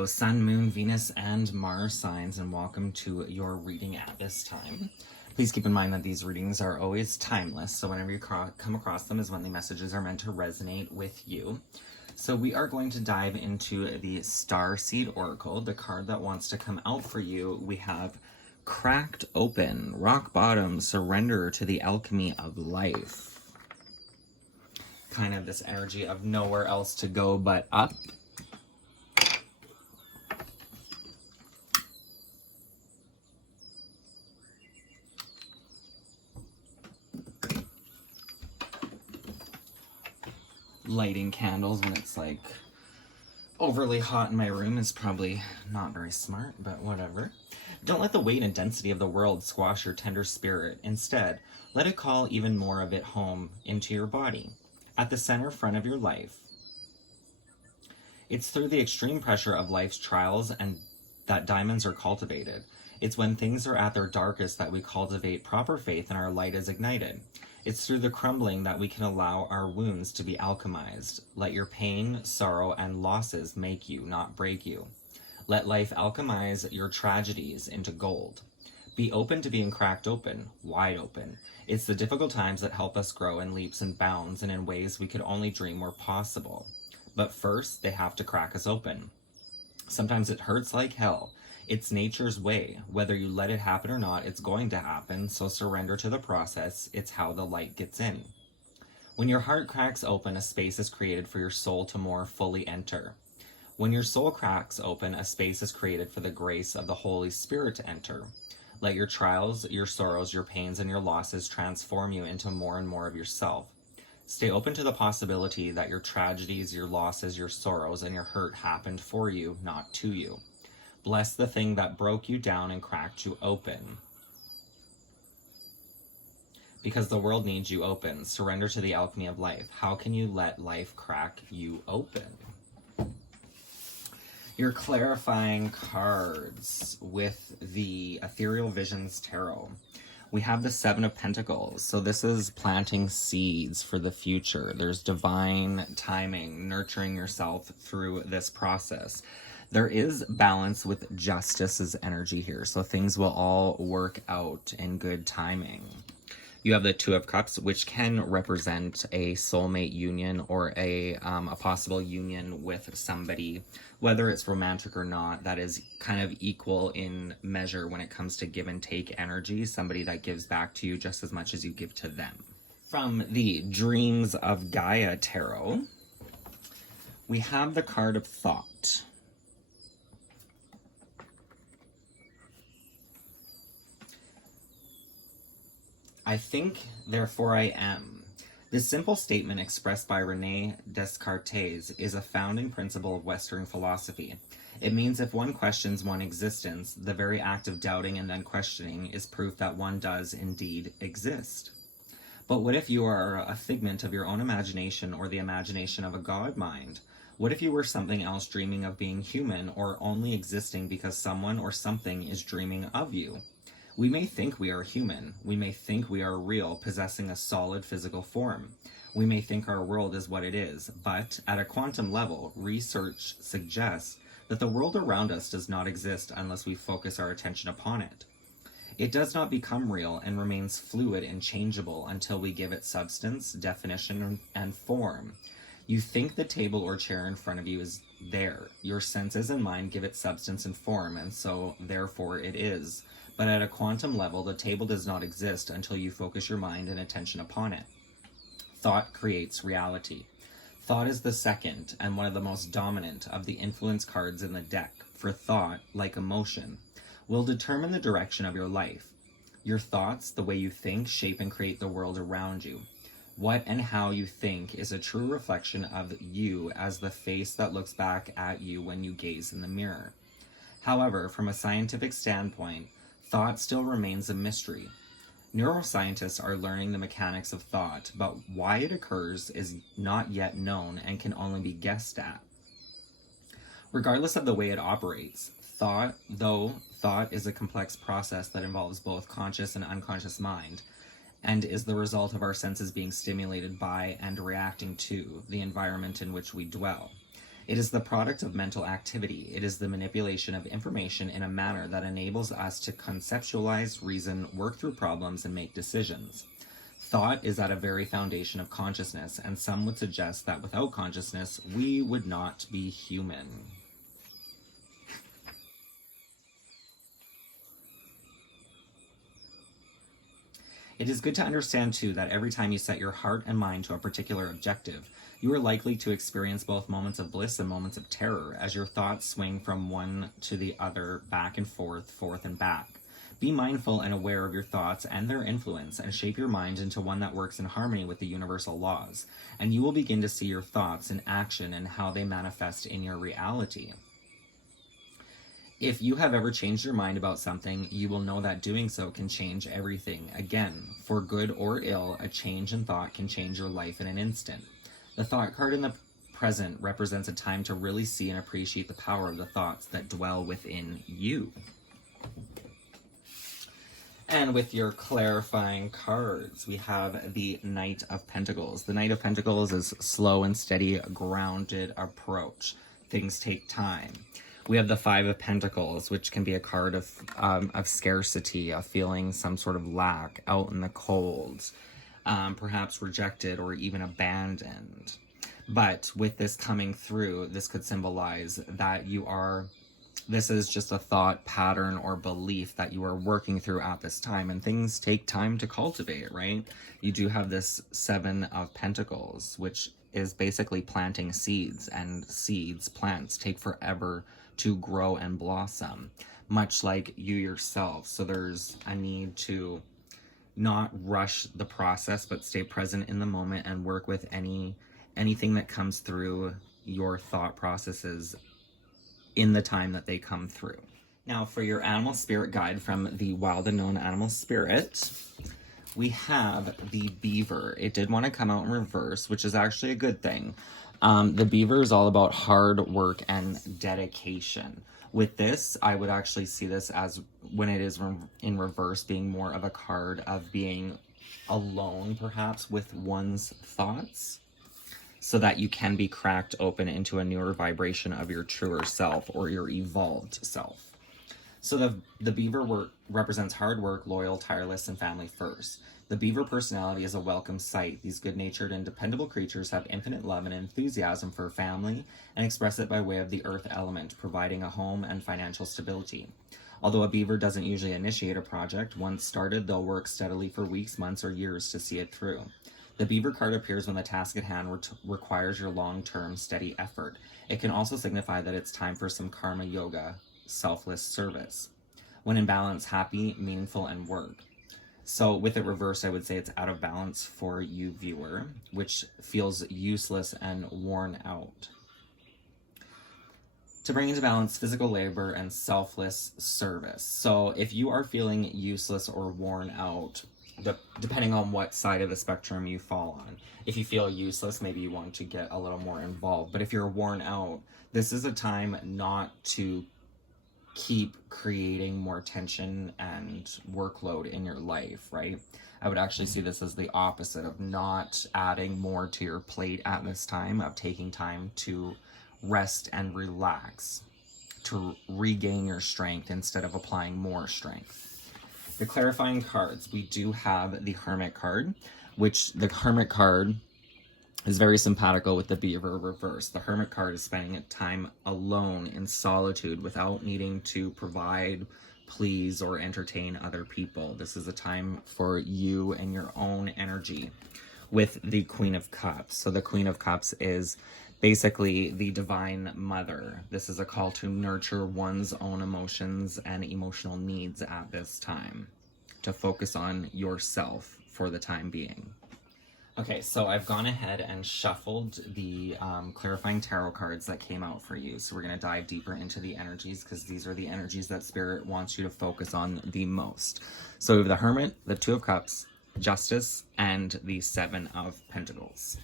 Leo, Sun, Moon, Venus, and Mars signs, and welcome to your reading at this time. Please keep in mind that these readings are always timeless, so whenever you come across them is when the messages are meant to resonate with you. So we are going to dive into the Starseed Oracle, the card that wants to come out for you. We have Cracked Open, Rock Bottom, Surrender to the Alchemy of Life. Kind of this energy of nowhere else to go but up. Lighting candles when it's like overly hot in my room is probably not very smart, but whatever. Don't let the weight and density of the world squash your tender spirit. Instead, let it call even more of it home into your body. At the center front of your life, it's through the extreme pressure of life's trials and that diamonds are cultivated. It's when things are at their darkest that we cultivate proper faith and our light is ignited. It's through the crumbling that we can allow our wounds to be alchemized. Let your pain, sorrow, and losses make you, not break you. Let life alchemize your tragedies into gold. Be open to being cracked open, wide open. It's the difficult times that help us grow in leaps and bounds and in ways we could only dream were possible. But first, they have to crack us open. Sometimes it hurts like hell. It's nature's way. Whether you let it happen or not, it's going to happen, so surrender to the process. It's how the light gets in. When your heart cracks open, a space is created for your soul to more fully enter. When your soul cracks open, a space is created for the grace of the Holy Spirit to enter. Let your trials, your sorrows, your pains, and your losses transform you into more and more of yourself. Stay open to the possibility that your tragedies, your losses, your sorrows, and your hurt happened for you, not to you. Bless the thing that broke you down and cracked you open. Because the world needs you open. Surrender to the alchemy of life. How can you let life crack you open? Your clarifying cards with the Ethereal Visions Tarot. We have the Seven of Pentacles. So this is planting seeds for the future. There's divine timing, nurturing yourself through this process. There is balance with justice's energy here, so things will all work out in good timing. You have the Two of Cups, which can represent a soulmate union or a possible union with somebody, whether it's romantic or not, that is kind of equal in measure when it comes to give and take energy, somebody that gives back to you just as much as you give to them. From the Dreams of Gaia Tarot, we have the card of Thought. I think, therefore I am. This simple statement expressed by René Descartes is a founding principle of Western philosophy. It means if one questions one's existence, the very act of doubting and then questioning is proof that one does indeed exist. But what if you are a figment of your own imagination or the imagination of a god mind? What if you were something else dreaming of being human or only existing because someone or something is dreaming of you? We may think we are human. We may think we are real, possessing a solid physical form. We may think our world is what it is, but at a quantum level, research suggests that the world around us does not exist unless we focus our attention upon it. It does not become real and remains fluid and changeable until we give it substance, definition, and form. You think the table or chair in front of you is there. Your senses and mind give it substance and form, and so therefore it is. But at a quantum level, the table does not exist until you focus your mind and attention upon it. Thought creates reality. Thought is the second and one of the most dominant of the influence cards in the deck, for thought, like emotion, will determine the direction of your life. Your thoughts, the way you think, shape and create the world around you. What and how you think is a true reflection of you as the face that looks back at you when you gaze in the mirror. However, from a scientific standpoint, thought still remains a mystery. Neuroscientists are learning the mechanics of thought, but why it occurs is not yet known and can only be guessed at. Regardless of the way it operates, thought is a complex process that involves both conscious and unconscious mind, and is the result of our senses being stimulated by and reacting to the environment in which we dwell. It is the product of mental activity. It is the manipulation of information in a manner that enables us to conceptualize, reason, work through problems, and make decisions. Thought is at a very foundation of consciousness, and some would suggest that without consciousness, we would not be human. It is good to understand, too, that every time you set your heart and mind to a particular objective, you are likely to experience both moments of bliss and moments of terror as your thoughts swing from one to the other, back and forth, forth and back. Be mindful and aware of your thoughts and their influence, and shape your mind into one that works in harmony with the universal laws, and you will begin to see your thoughts in action and how they manifest in your reality. If you have ever changed your mind about something, you will know that doing so can change everything. Again, for good or ill, a change in thought can change your life in an instant. The thought card in the present represents a time to really see and appreciate the power of the thoughts that dwell within you. And with your clarifying cards, we have the Knight of Pentacles. The Knight of Pentacles is slow and steady, grounded approach. Things take time. We have the Five of Pentacles, which can be a card of scarcity, of feeling some sort of lack, out in the cold, perhaps rejected or even abandoned. But with this coming through, this could symbolize that this is just a thought pattern or belief that you are working through at this time, and things take time to cultivate, right? You do have this Seven of Pentacles, which is basically planting seeds, and plants take forever to grow and blossom, much like you yourself. So there's a need to not rush the process, but stay present in the moment and work with anything that comes through your thought processes in the time that they come through. Now, for your animal spirit guide from the Wild Unknown Animal Spirit, we have the beaver. It did want to come out in reverse, which is actually a good thing. The beaver is all about hard work and dedication. With this, I would actually see this as, when it is in reverse, being more of a card of being alone, perhaps, with one's thoughts, so that you can be cracked open into a newer vibration of your truer self or your evolved self. So the beaver represents hard work, loyal, tireless, and family first. The beaver personality is a welcome sight. These good-natured and dependable creatures have infinite love and enthusiasm for family and express it by way of the earth element, providing a home and financial stability. Although a beaver doesn't usually initiate a project, once started, they'll work steadily for weeks, months, or years to see it through. The beaver card appears when the task at hand requires your long-term, steady effort. It can also signify that it's time for some karma yoga, selfless service. When in balance, happy, meaningful, and work. So with it reversed, I would say it's out of balance for you, viewer, which feels useless and worn out. To bring into balance, physical labor and selfless service. So if you are feeling useless or worn out, depending on what side of the spectrum you fall on. If you feel useless, maybe you want to get a little more involved. But if you're worn out, this is a time not to keep creating more tension and workload in your life, right? I would actually see this as the opposite of not adding more to your plate at this time, of taking time to rest and relax, to regain your strength instead of applying more strength. The clarifying cards, we do have the Hermit card, which the Hermit card is very simpatico with the beaver reverse. The Hermit card is spending time alone in solitude without needing to provide, please, or entertain other people. This is a time for you and your own energy. With the Queen of Cups. So the Queen of Cups is basically the Divine Mother. This is a call to nurture one's own emotions and emotional needs at this time, to focus on yourself for the time being. Okay, so I've gone ahead and shuffled the clarifying tarot cards that came out for you. So we're going to dive deeper into the energies, because these are the energies that Spirit wants you to focus on the most. So we have the Hermit, the Two of Cups, Justice, and the Seven of Pentacles.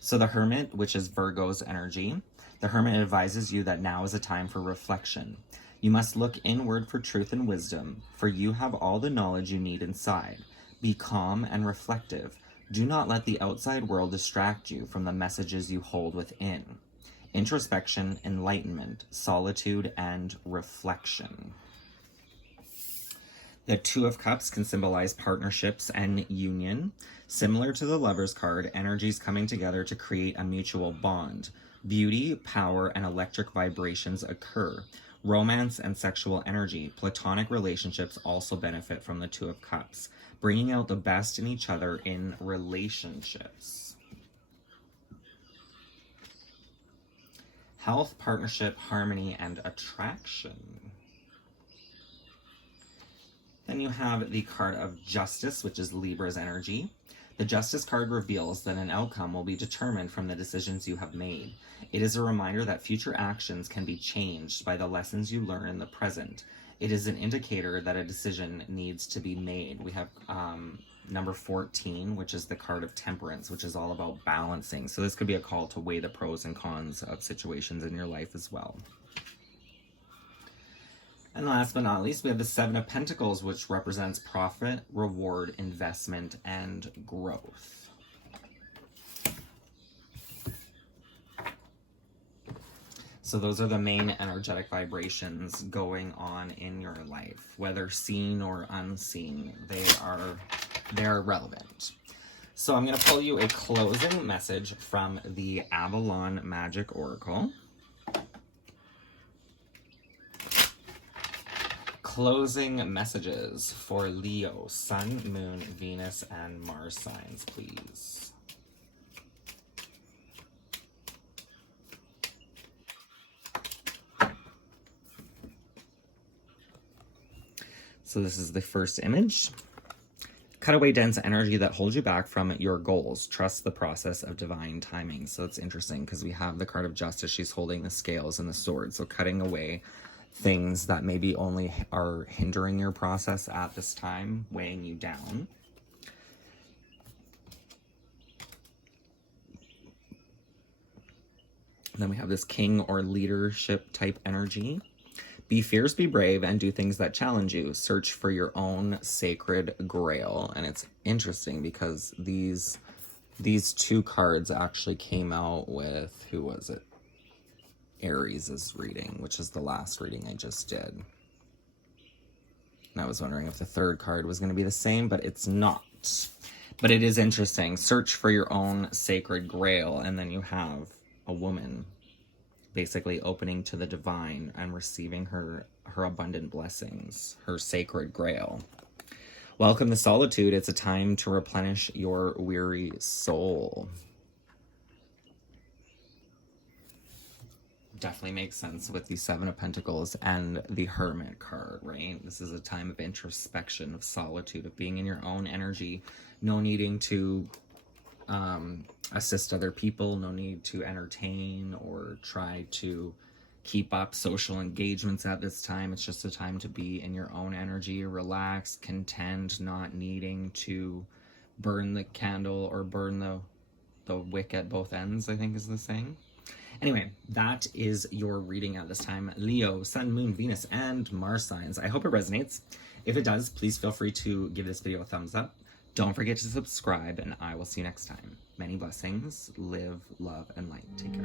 So the Hermit, which is Virgo's energy, the Hermit advises you that now is a time for reflection. You must look inward for truth and wisdom, for you have all the knowledge you need inside. Be calm and reflective. Do not let the outside world distract you from the messages you hold within. introspection, enlightenment, solitude, and reflection. The Two of Cups can symbolize partnerships and union. Similar to the Lover's card, energies coming together to create a mutual bond. Beauty, power, and electric vibrations occur. Romance and sexual energy. Platonic relationships also benefit from the Two of Cups, bringing out the best in each other in relationships. Health, partnership, harmony, and attraction. Then you have the card of Justice, which is Libra's energy. The Justice card reveals that an outcome will be determined from the decisions you have made. It is a reminder that future actions can be changed by the lessons you learn in the present. It is an indicator that a decision needs to be made. We have number 14, which is the card of Temperance, which is all about balancing. So this could be a call to weigh the pros and cons of situations in your life as well. And last but not least, we have the Seven of Pentacles, which represents profit, reward, investment, and growth. So those are the main energetic vibrations going on in your life, whether seen or unseen. They're relevant. So I'm going to pull you a closing message from the Avalon Magic Oracle. Closing messages for Leo, Sun, Moon, Venus, and Mars signs, please. So this is the first image. Cut away dense energy that holds you back from your goals. Trust the process of divine timing. So it's interesting because we have the card of Justice. She's holding the scales and the sword. So cutting away things that maybe only are hindering your process at this time, weighing you down. And then we have this king or leadership type energy. Be fierce, be brave, and do things that challenge you. Search for your own sacred grail. And it's interesting because these two cards actually came out with, who was it? Aries' reading, which is the last reading I just did. And I was wondering if the third card was going to be the same, but it's not. But it is interesting. Search for your own sacred grail. And then you have a woman basically opening to the divine and receiving her abundant blessings, her sacred grail. Welcome to solitude. It's a time to replenish your weary soul. Definitely makes sense with the Seven of Pentacles and the Hermit card, right? This is a time of introspection, of solitude, of being in your own energy. No needing to assist other people, no need to entertain or try to keep up social engagements at this time. It's just a time to be in your own energy, relax, content, not needing to burn the candle or burn the wick at both ends, I think is the saying. Anyway, that is your reading at this time. Leo, Sun, Moon, Venus, and Mars signs. I hope it resonates. If it does, please feel free to give this video a thumbs up. Don't forget to subscribe, and I will see you next time. Many blessings. Live, love, and light. Take care.